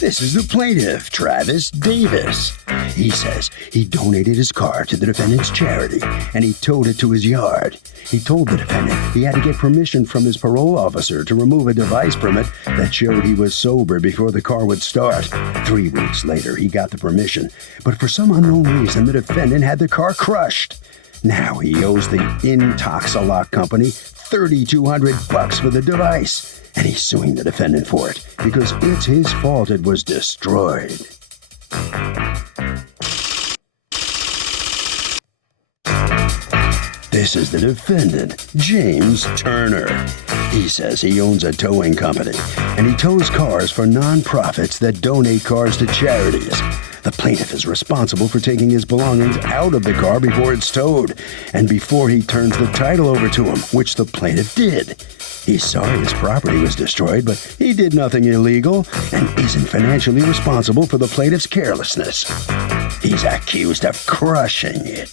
This is the plaintiff, Travis Davis. He says he donated his car to the defendant's charity, and he towed it to his yard. He told the defendant he had to get permission from his parole officer to remove a device permit that showed he was sober before the car would start. 3 weeks later, he got the permission, but for some unknown reason, the defendant had the car crushed. Now he owes the Intoxilock company $3,200 for the device. And he's suing the defendant for it because it's his fault it was destroyed. This is the defendant, James Turner. He says he owns a towing company, and he tows cars for nonprofits that donate cars to charities. The plaintiff is responsible for taking his belongings out of the car before it's towed, and before he turns the title over to him, which the plaintiff did. He's sorry his property was destroyed, but he did nothing illegal and isn't financially responsible for the plaintiff's carelessness. He's accused of crushing it.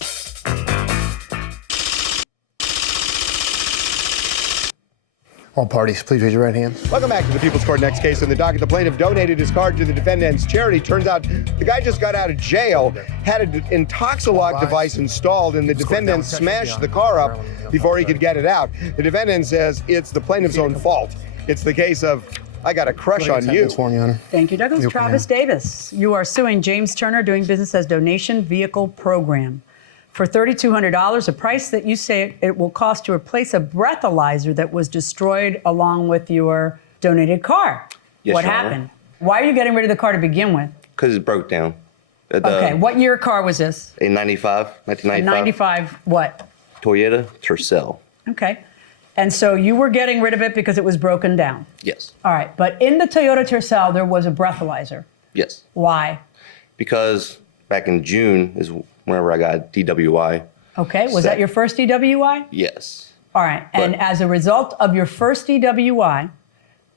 All parties, please raise your right hand. Welcome back to the People's Court. Next case in the docket. The plaintiff donated his car to the defendant's charity. Turns out the guy just got out of jail, had an Intoxilock device installed, and the defendant smashed the car up before he could get it out. The defendant says it's the plaintiff's own fault. It's the case of, I got a crush on you. Thank you, Douglas. Travis Davis, you are suing James Turner doing business as Donation Vehicle Program for $3,200, a price that you say it will cost to replace a breathalyzer that was destroyed along with your donated car. Yes, what Your Honor. happened? Why are you getting rid of the car to begin with? Because it broke down. Okay, what year car was this? A 1995. 95 what? Toyota Tercel. Okay. And so you were getting rid of it because it was broken down. Yes. All right, but in the Toyota Tercel, there was a breathalyzer. Yes. Why? Because back in June is whenever I got DWI. Okay, was that your first DWI? Yes. All right, and as a result of your first DWI,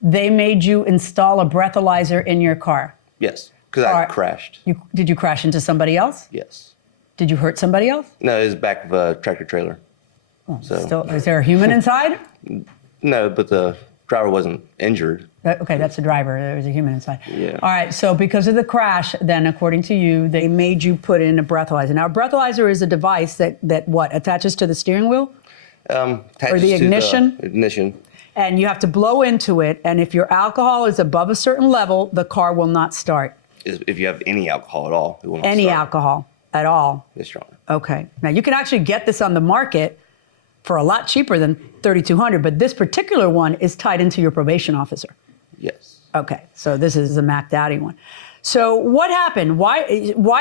they made you install a breathalyzer in your car. Yes, because I crashed. Did you crash into somebody else? Yes. Did you hurt somebody else? No, it was back of a tractor trailer. Still, is there a human inside? No, but the driver wasn't injured. Okay, that's the driver. There was a human inside. Yeah. All right, so because of the crash, then according to you, they made you put in a breathalyzer. Now, a breathalyzer is a device that what, attaches to the steering wheel? Or the ignition? To the ignition. And you have to blow into it, and if your alcohol is above a certain level, the car will not start. If you have any alcohol at all, it will not Any start. alcohol at all? Yes, Your Honor. Okay. Now, you can actually get this on the market for a lot cheaper than $3,200, but this particular one is tied into your probation officer. Yes. Okay, so this is the Mac Daddy one. So what happened? Why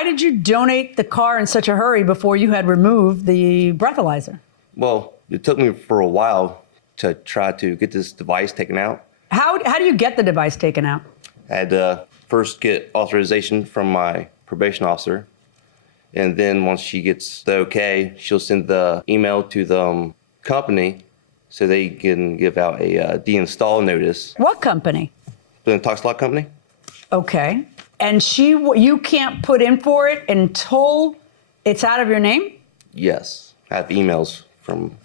did you donate the car in such a hurry before you had removed the breathalyzer? Well, it took me for a while to try to get this device taken out. How do you get the device taken out? I had to first get authorization from my probation officer. And then once she gets the okay, she'll send the email to the company so they can give out a deinstall notice. What company? The Intoxilock company. Okay. And you can't put in for it until it's out of your name? Yes. I have emails from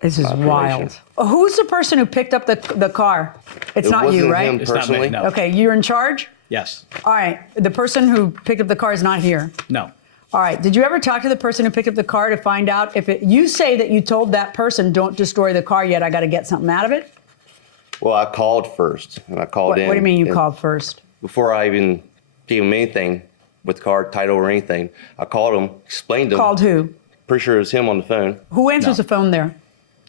This is wild. Who's the person who picked up the car? It's not you, right? Him personally. It's not me, no. Okay, you're in charge? Yes. All right. The person who picked up the car is not here. No. All right. Did you ever talk to the person who picked up the car to find out if you say that you told that person, don't destroy the car yet, I got to get something out of it? Well, I called first, and I called in. What do you mean you called first? Before I even gave him anything with car title or anything, I called him, explained to him. Called who? Pretty sure it was him on the phone. Who answers the phone there?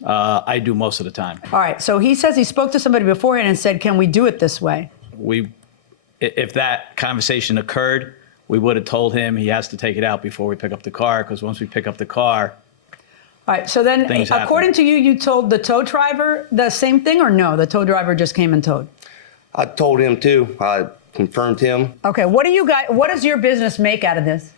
I do most of the time. All right. So he says he spoke to somebody beforehand and said, can we do it this way? If that conversation occurred, we would have told him he has to take it out before we pick up the car, because once we pick up the car. All right. So then, according to you, you told the tow driver the same thing, or no? The tow driver just came and towed? I told him too. I confirmed him. Okay. What does your business make out of this?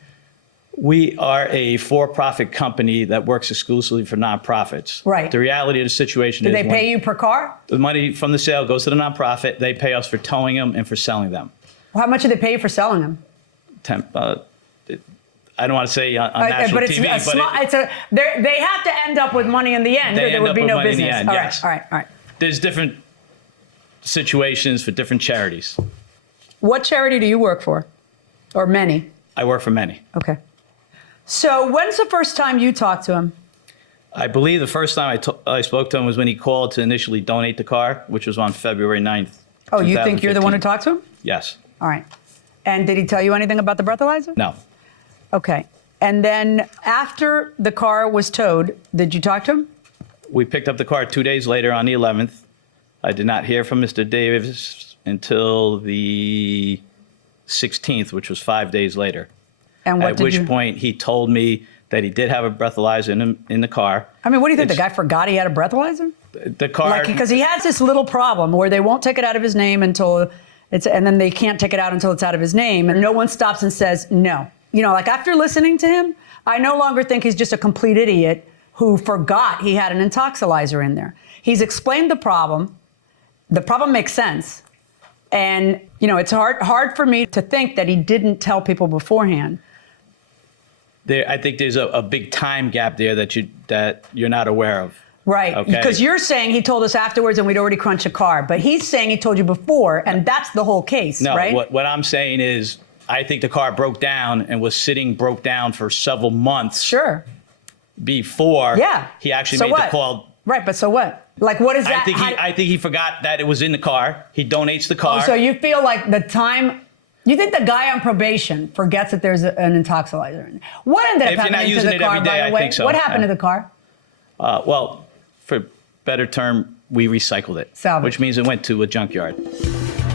We are a for-profit company that works exclusively for nonprofits. Right. The reality of the situation is Do they pay you per car? The money from the sale goes to the nonprofit. They pay us for towing them and for selling them. How much do they pay you for selling them? I don't want to say on national but TV, they have to end up with money in the end, or there would be no business. End, all yes. right. There's different situations for different charities. What charity do you work for? Or many? I work for many. Okay. So when's the first time you talked to him? I believe the first time I spoke to him was when he called to initially donate the car, which was on February 9th. Oh, you think you're the one who talked to him? Yes. All right. And did he tell you anything about the breathalyzer? No. Okay. And then after the car was towed, did you talk to him? We picked up the car 2 days later on the 11th. I did not hear from Mr. Davis until the 16th, which was 5 days later. And what At which point he told me that he did have a breathalyzer in the car. I mean, what do you think? The guy forgot he had a breathalyzer? The car. Like, because he has this little problem where they won't take it out of his name until and then they can't take it out until it's out of his name. And no one stops and says no. You know, like after listening to him, I no longer think he's just a complete idiot who forgot he had an intoxilizer in there. He's explained the problem. The problem makes sense. And, you know, it's hard for me to think that he didn't tell people beforehand. I think there's a big time gap there that you're not aware of. Right, okay? Because you're saying he told us afterwards and we'd already crunched a car, but he's saying he told you before, and that's the whole case, no, right? What I'm saying is I think the car broke down and was broke down for several months. Sure. Before he actually made the call. Right, but so what? Like, what is that? I think he forgot that it was in the car. He donates the car. Oh, so you feel like the time... You think the guy on probation forgets that there's an intoxilizer in there? What ended up happening to the car, by the way? What happened to the car? Well, for better term, we recycled it. Salvage. Which means it went to a junkyard.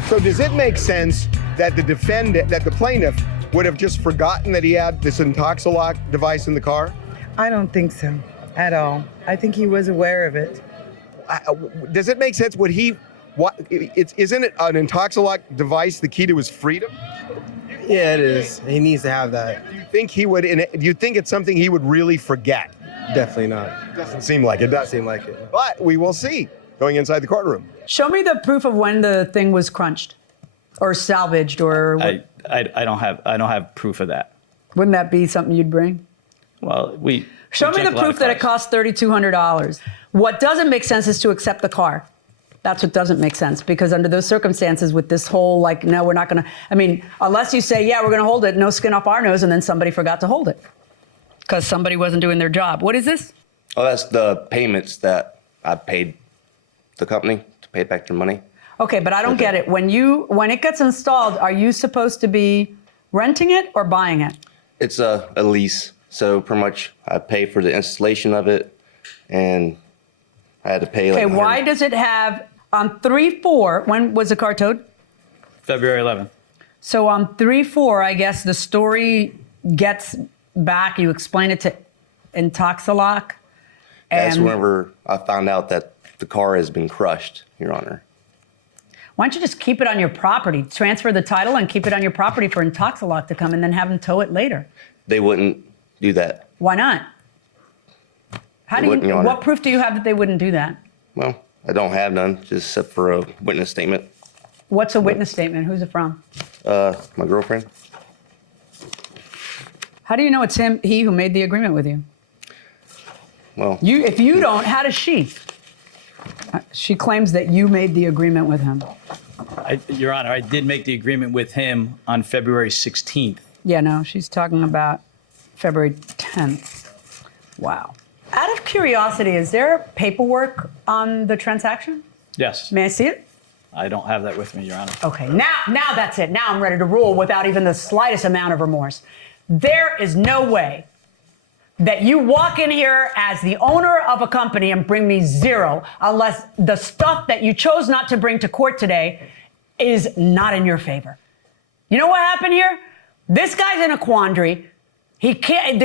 So does it make sense that the plaintiff would have just forgotten that he had this intoxilock device in the car? I don't think so at all. I think he was aware of it. Does it make sense? Isn't it an intoxilock device the key to his freedom? Yeah, it is. He needs to have that. Do you think he would? Do you think it's something he would really forget? Definitely not. Doesn't seem like it. Does seem like it. But we will see. Going inside the courtroom. Show me the proof of when the thing was crunched, or salvaged, or. I don't have proof of that. Wouldn't that be something you'd bring? Well, Show me the proof that it cost $3,200. What doesn't make sense is to accept the car. That's what doesn't make sense, because under those circumstances with this whole, like, no, we're not going to, I mean, unless you say, yeah, we're going to hold it, no skin off our nose, and then somebody forgot to hold it because somebody wasn't doing their job. What is this? Oh, that's the payments that I paid the company to pay back their money. Okay, but I don't get it. When it gets installed, are you supposed to be renting it or buying it? It's a lease. So pretty much I pay for the installation of it, and I had to pay like... Okay, why does it have... On 3/4, when was the car towed? February 11th. So on 3/4, I guess the story gets back. You explain it to Intoxilock. That's whenever I found out that the car has been crushed, Your Honor. Why don't you just keep it on your property? Transfer the title and keep it on your property for Intoxilock to come and then have them tow it later. They wouldn't do that. Why not? What proof do you have that they wouldn't do that? Well, I don't have none, just except for a witness statement. What's a witness statement? Who's it from? My girlfriend. How do you know it's he who made the agreement with you? Well, if you don't, how does she? She claims that you made the agreement with him. Your Honor, I did make the agreement with him on February 16th. Yeah, no, she's talking about February 10th. Wow. Out of curiosity, is there paperwork on the transaction? Yes. May I see it? I don't have that with me, Your Honor. Okay, now that's it. Now I'm ready to rule without even the slightest amount of remorse. There is no way that you walk in here as the owner of a company and bring me zero unless the stuff that you chose not to bring to court today is not in your favor. You know what happened here? This guy's in a quandary. He can't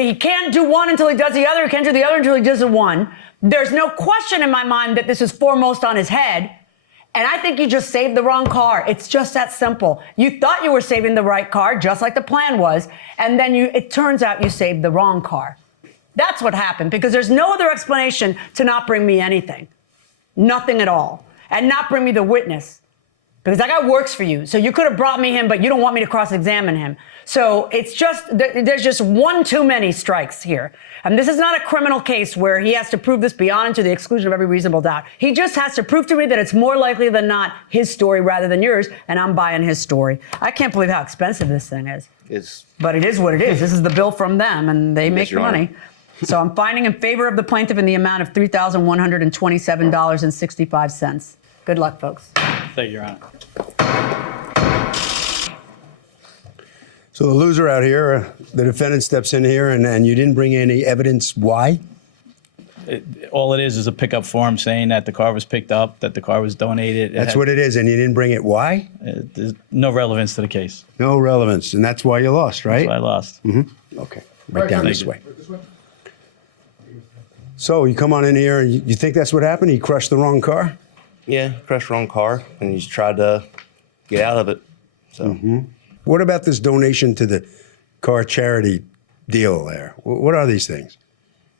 do one until he does the other. He can't do the other until he does the one. There's no question in my mind that this is foremost on his head. And I think you just saved the wrong car. It's just that simple. You thought you were saving the right car, just like the plan was. And then it turns out you saved the wrong car. That's what happened, because there's no other explanation to not bring me anything. Nothing at all. And not bring me the witness. because that guy works for you. So you could have brought me him, but you don't want me to cross-examine him. So it's just, there's just one too many strikes here. And this is not a criminal case where he has to prove this beyond and to the exclusion of every reasonable doubt. He just has to prove to me that it's more likely than not his story rather than yours, and I'm buying his story. I can't believe how expensive this thing is. But it is what it is. This is the bill from them, and they make money. So I'm finding in favor of the plaintiff in the amount of $3,127.65. Good luck, folks. Thank you, Your Honor. So the loser out here, the defendant steps in here, and you didn't bring any evidence. Why? All it is a pickup form saying that the car was picked up, that the car was donated. That's what it is, and you didn't bring it. Why? There's no relevance to the case. No relevance, and that's why you lost, right? That's why I lost. Mm-hmm. Okay, right down this way. So you come on in here, and you think that's what happened? He crushed the wrong car? Yeah, crashed the wrong car, and he just tried to get out of it. So. What about this donation to the car charity deal there? What are these things?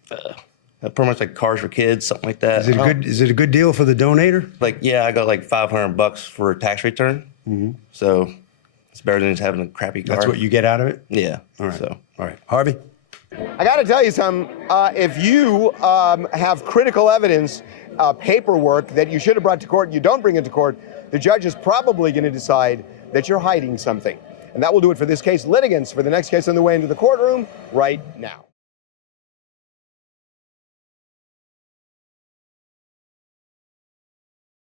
Pretty much like Cars for Kids, something like that. Is it a good deal for the donator? Like, yeah, I got like $500 for a tax return. So it's better than just having a crappy car. That's what you get out of it? Yeah. All right. So. All right. Harvey? I got to tell you something. If you have critical evidence, paperwork that you should have brought to court, and you don't bring it to court, the judge is probably going to decide that you're hiding something. And that will do it for this case. Litigants for the next case on the way into the courtroom right now.